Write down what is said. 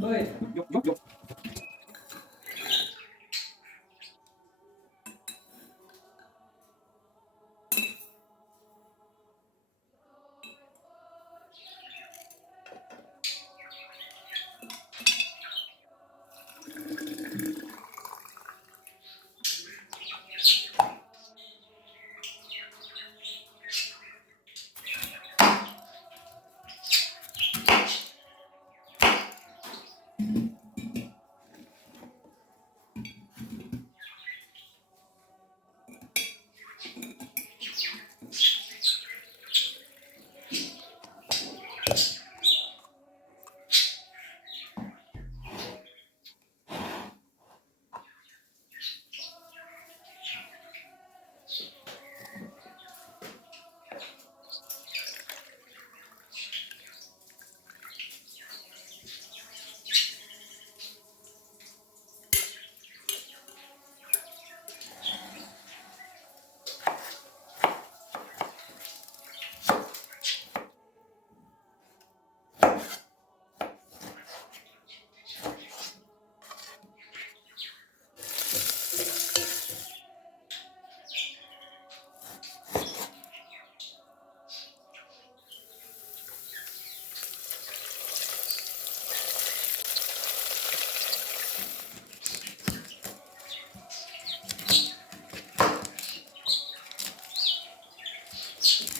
对。有有有。Thank you. much.